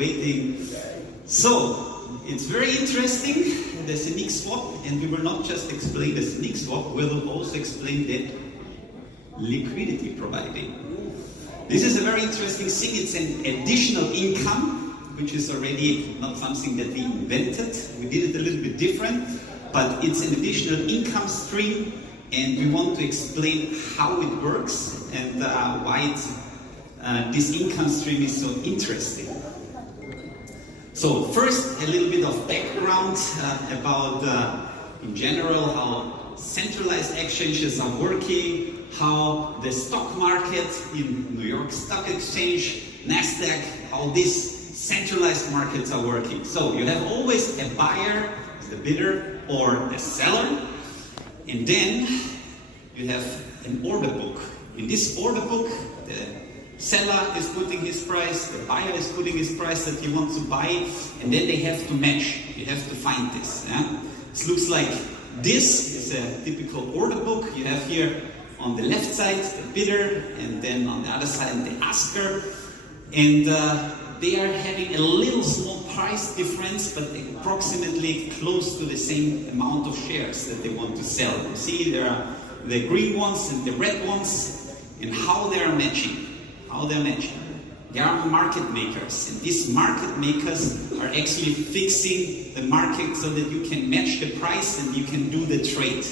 waiting. So, it's very interesting, the Zeniq swap, and we will not just explain the Zeniq swap, we will also explain the liquidity providing. This is a very interesting thing. It's an additional income, which is already not something that we invented. We did it a little bit different, but it's an additional income stream, and we want to explain how it works and why this income stream is so interesting. So first, a little bit of background about, in general, how centralized exchanges are working, how the stock market in New York Stock Exchange, NASDAQ, how these centralized markets are working. So you have always a buyer, the bidder, or a seller, and then you have an order book. In this order book, the seller is putting his price, the buyer is putting his price that he wants to buy, and then they have to match. You have to find this. Yeah? This looks like this is a typical order book. You have here on the left side the bidder, and then on the other side the asker, and they are having a little small price difference, but approximately close to the same amount of shares that they want to sell. You see, there are the green ones and the red ones, and how they are matching. How they're matching. They are market makers, and these market makers are actually fixing the market so that you can match the price and you can do the trade.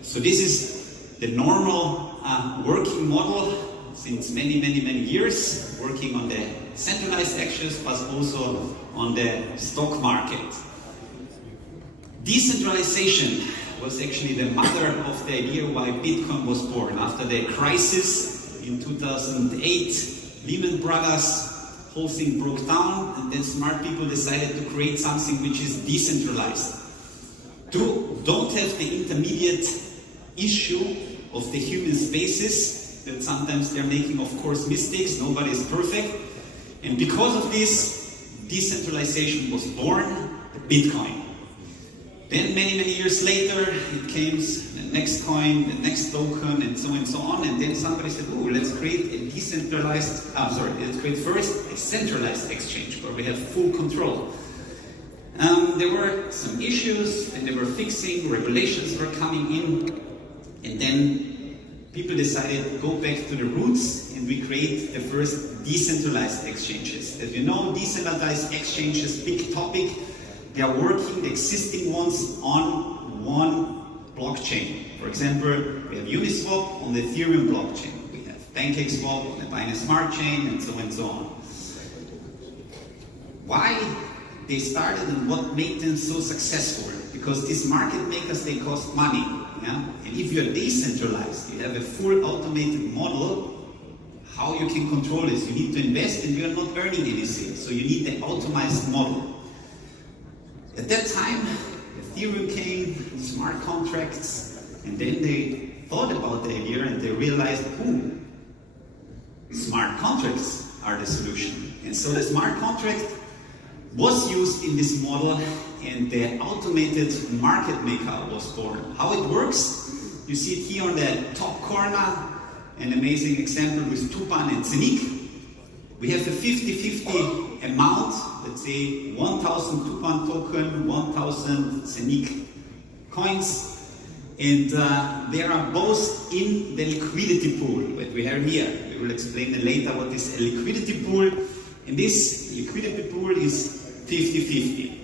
So this is the normal working model since many years, working on the centralized exchanges, but also on the stock market. Decentralization was actually the mother of the idea why Bitcoin was born. After the crisis in 2008, Lehman Brothers, whole thing broke down, and then smart people decided to create something which is decentralized. Don't have the intermediate issue of the human spaces, that sometimes they're making, of course, mistakes, nobody is perfect. And because of this, decentralization was born, the Bitcoin. Then many years later, it came the next coin, the next token, and so on. And then somebody said, oh, let's create a let's create first a centralized exchange where we have full control. There were some issues, and they were fixing, regulations were coming in, and then people decided to go back to the roots, and we create the first decentralized exchanges. As you know, decentralized exchanges, big topic. They are working, the existing ones, on one blockchain. For example, we have Uniswap on the Ethereum blockchain. We have PancakeSwap on the Binance Smartchain, and so on. Why they started and what made them so successful? Because these market makers, they cost money. Yeah? And if you're decentralized, you have a full automated model, how you can control this. You need to invest and you're not earning anything. So you need the optimized model. At that time, Ethereum came, smart contracts, and then they thought about the idea and they realized, smart contracts are the solution. And so the smart contract was used in this model, and the automated market maker was born. How it works, you see it here on the top corner, an amazing example with Tupan and Zeniq. We have a 50-50 amount, let's say 1,000 Tupan token, 1,000 Zeniq coins, and they are both in the liquidity pool that we have here. We will explain later what is a liquidity pool, and this liquidity pool is 50-50.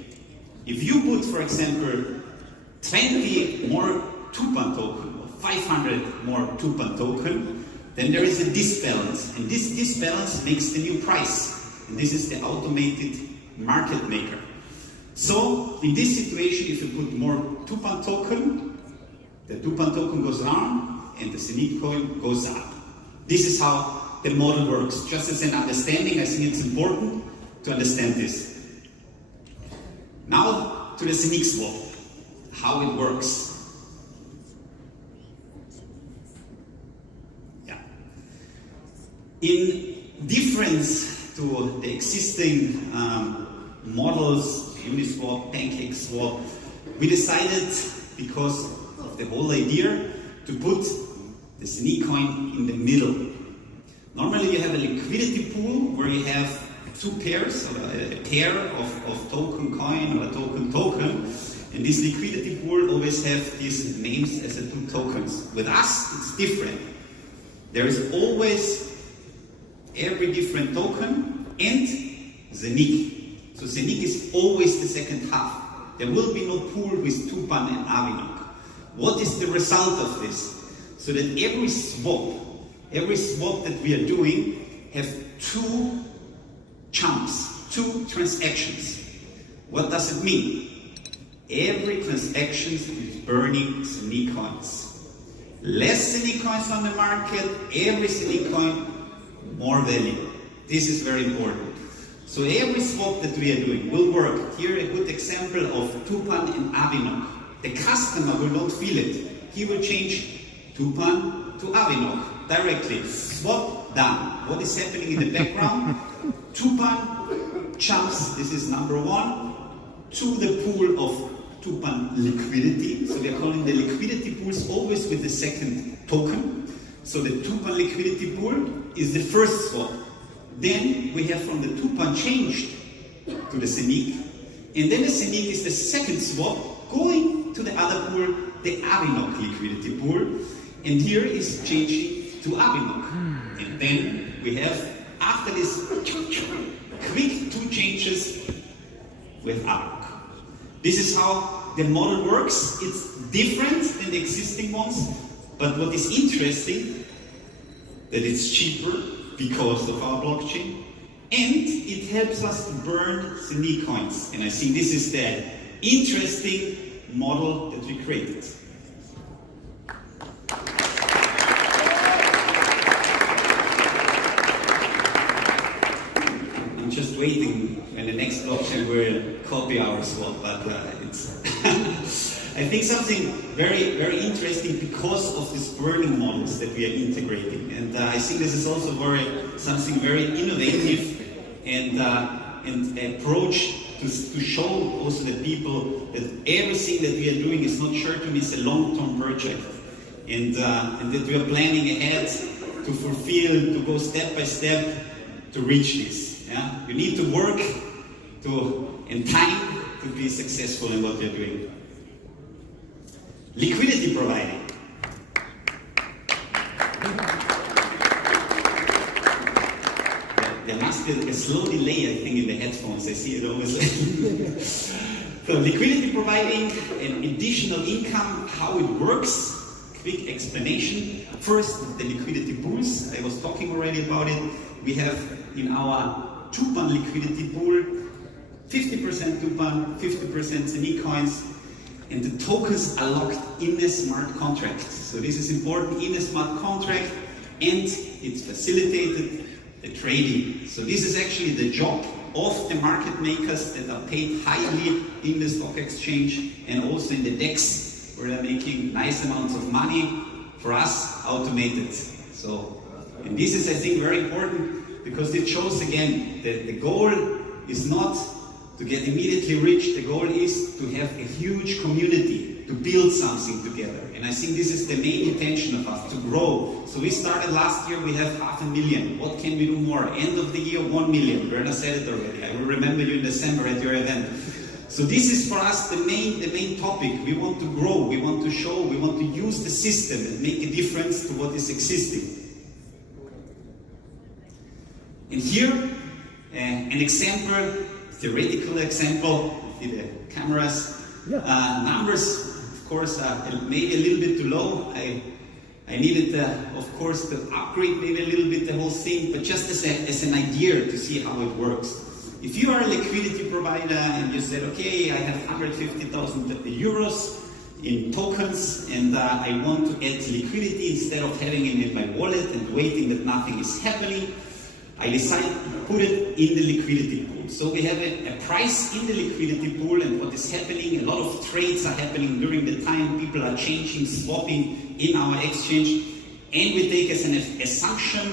If you put, for example, 20 more Tupan token, or 500 more Tupan token, then there is a disbalance, and this disbalance makes the new price, and this is the automated market maker. So, in this situation, if you put more Tupan token, the Tupan token goes down, and the Zeniq coin goes up. This is how the model works. Just as an understanding, I think it's important to understand this. Now, to the Zeniq swap, how it works. In difference to the existing models, Uniswap, PancakeSwap, we decided, because of the whole idea, to put the Zeniq coin in the middle. Normally you have a liquidity pool where you have two pairs, or a pair of token coin or a token, and this liquidity pool always have these names as the two tokens. With us, it's different. There is always every different token and Zeniq. So Zeniq is always the second half. There will be no pool with Tupan and Avinok. What is the result of this? So that every swap that we are doing have two chunks, two transactions. What does it mean? Every transaction is burning Zeniq coins. Less Zeniq coins on the market, every Zeniq coin, more value. This is very important. So every swap that we are doing will work. Here a good example of Tupan and Avinok. The customer will not feel it. He will change Tupan to Avinok directly. Swap done. What is happening in the background? Tupan jumps, this is number one, to the pool of Tupan liquidity. So we are calling the liquidity pools always with the second token. So the Tupan liquidity pool is the first swap. Then we have from the Tupan changed to the Zeniq. And then the Zeniq is the second swap going to the other pool, the Avinok liquidity pool. And here is changing to Avinok. And then we have, after this quick two changes with Avinok. This is how the model works. It's different than the existing ones. But what is interesting, that it's cheaper because of our blockchain, and it helps us to burn Zeniq coins. And I think this is the interesting model that we created. I'm just waiting when the next blockchain will copy our swap, but it's I think something very, very interesting because of these burning models that we are integrating. And I think this is also something very innovative and approach to show also the people that everything that we are doing is not certain, it's a long-term project. And that we are planning ahead to fulfill, to go step by step to reach this. Yeah? We need to work and time to be successful in what we are doing. Liquidity providing. There must be a slow delay, I think, in the headphones. I see it always. So liquidity providing and additional income, how it works. Quick explanation. First, the liquidity pools. I was talking already about it. We have in our Tupan liquidity pool 50% Tupan, 50% Zeniq coins. And the tokens are locked in the smart contract. So this is important in the smart contract, and it's facilitated the trading. So this is actually the job of the market makers that are paid highly in the stock exchange and also in the DEX, where they're making nice amounts of money. For us, automated. So, and this is, I think, very important because it shows again that the goal is not to get immediately rich. The goal is to have a huge community, to build something together. And I think this is the main intention of us, to grow. So we started last year, we have 500,000. What can we do more? End of the year, 1 million. Werner said it already. I will remember you in December at your event. So this is for us the main topic. We want to grow, we want to show, we want to use the system and make a difference to what is existing. And here, an example, theoretical example, see the cameras. Yeah. Numbers, of course, are maybe a little bit too low. I needed, of course, to upgrade maybe a little bit the whole thing, but just as an idea to see how it works. If you are a liquidity provider and you said, okay, I have 150,000 euros in tokens and I want to add liquidity instead of having it in my wallet and waiting that nothing is happening, I decided to put it in the liquidity pool. So we have a price in the liquidity pool, and what is happening, a lot of trades are happening during the time, people are changing, swapping in our exchange, and we take as an assumption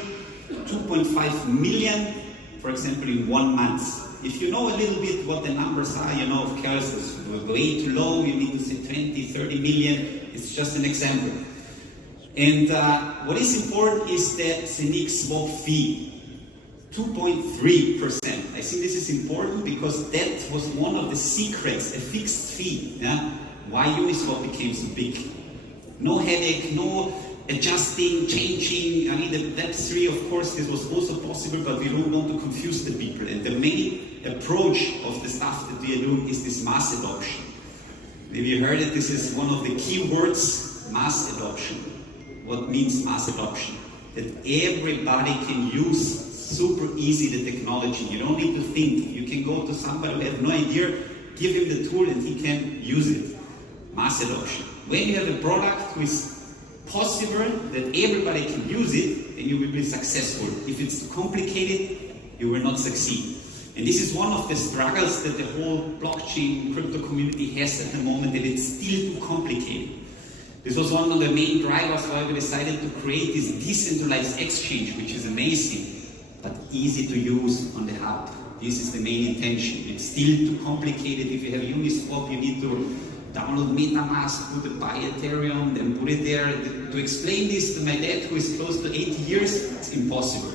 2.5 million, for example, in 1 month. If you know a little bit what the numbers are, you know, of course, it's way too low, you need to say 20, 30 million, it's just an example. And what is important is the Zeniq swap fee. 2.3%. I think this is important because that was one of the secrets, a fixed fee, yeah? Why Uniswap became so big. No headache, no adjusting, changing. I mean, the Web3, of course, this was also possible, but we don't want to confuse the people. And the main approach of the stuff that we are doing is this mass adoption. Maybe you heard it, this is one of the key words, mass adoption. What means mass adoption? That everybody can use super easy the technology. You don't need to think. You can go to somebody who has no idea, give him the tool and he can use it. Mass adoption. When you have a product which is possible that everybody can use it, then you will be successful. If it's complicated, you will not succeed. And this is one of the struggles that the whole blockchain crypto community has at the moment, that it's still too complicated. This was one of the main drivers why we decided to create this decentralized exchange, which is amazing, but easy to use on the hub. This is the main intention. It's still too complicated. If you have Uniswap, you need to download MetaMask, put it by Ethereum, then put it there. To explain this to my dad, who is close to 80 years, it's impossible.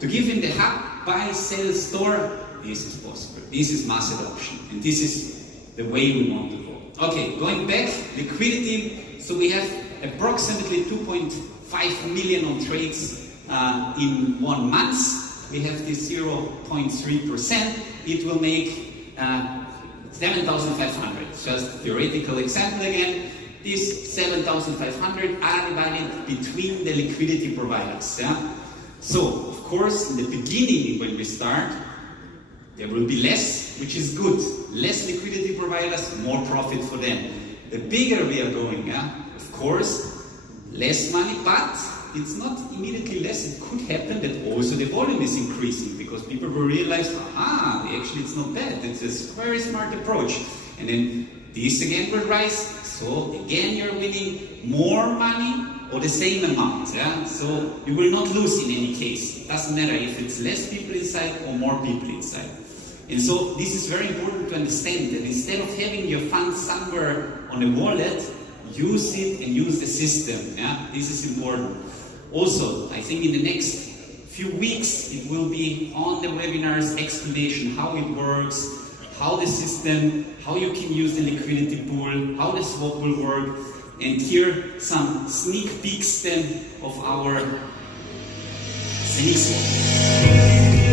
To give him the hub, buy, sell, store, this is possible. This is mass adoption, and this is the way we want to go. Okay, going back, liquidity. So we have approximately 2.5 million on trades in 1 month. We have this 0.3%. It will make 7,500. Just theoretical example again. These 7,500 are divided between the liquidity providers. Yeah? So, of course, in the beginning when we start, there will be less, which is good. Less liquidity providers, more profit for them. The bigger we are going, of course, less money, but it's not immediately less. It could happen that also the volume is increasing because people will realize, actually it's not bad. It's a very smart approach. And then this again will rise. So again, you're winning more money or the same amount. Yeah? So you will not lose in any case. It doesn't matter if it's less people inside or more people inside. And so this is very important to understand that instead of having your funds somewhere on a wallet, use it and use the system. Yeah? This is important. Also, I think in the next few weeks it will be on the webinars explanation how it works, how the system, how you can use the liquidity pool, how the swap will work, and here some sneak peeks then of our Zeniq swap.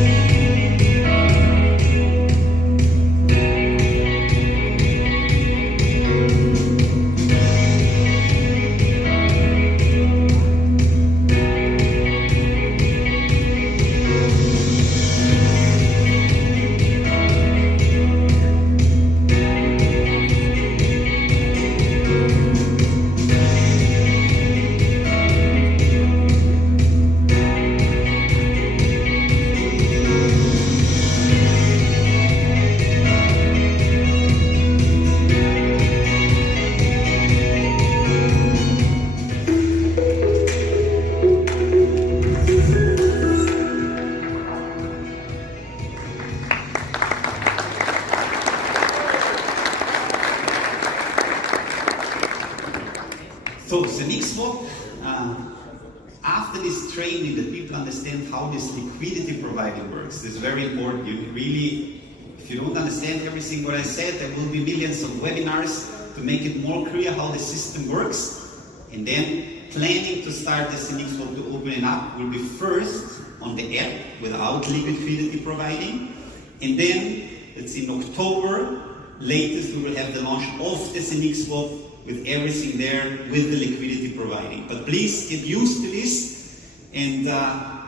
So, Zeniq swap, after this training that people understand how this liquidity providing works, this is very important. You really, if you don't understand everything what I said, there will be millions of webinars to make it more clear how the system works. And then planning to start the Zeniq swap to open it up will be first on the app without liquidity providing. And then, it's in October, latest we will have the launch of the Zeniq swap with everything there, with the liquidity providing. But please get used to this and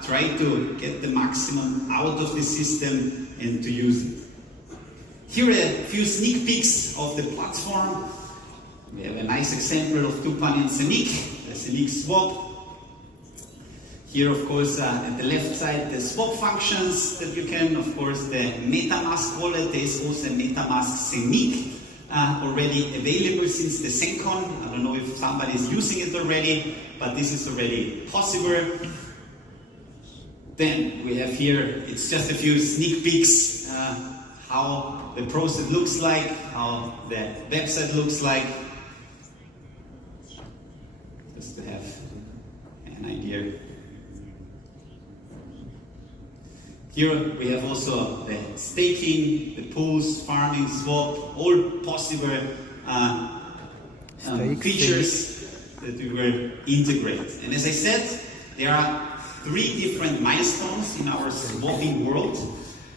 try to get the maximum out of the system and to use it. Here are a few sneak peeks of the platform. We have a nice example of Tupan and Zeniq, the Zeniq swap. Here, of course, at the left side, the swap functions that you can, of course, the MetaMask wallet. There is also a MetaMask Zeniq. Already available since the SENCon. I don't know if somebody is using it already, but this is already possible. Then we have here, it's just a few sneak peeks, how the process looks like, how the website looks like, just to have an idea. Here we have also the staking, the pools, farming, swap, all possible features that we will integrate. And as I said, there are 3 different milestones in our swapping world.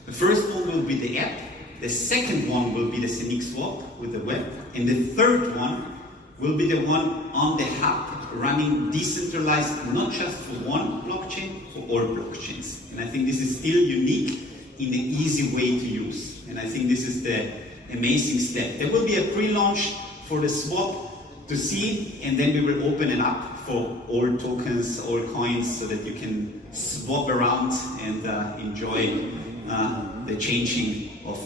The first one will be the app, the second one will be the Zeniq swap with the web, and the third one will be the one on the hub, running decentralized, not just for one blockchain, for all blockchains. And I think this is still unique in the easy way to use. And I think this is the amazing step. There will be a pre-launch for the swap to see, and then we will open it up for all tokens, all coins, so that you can swap around and enjoy the changing of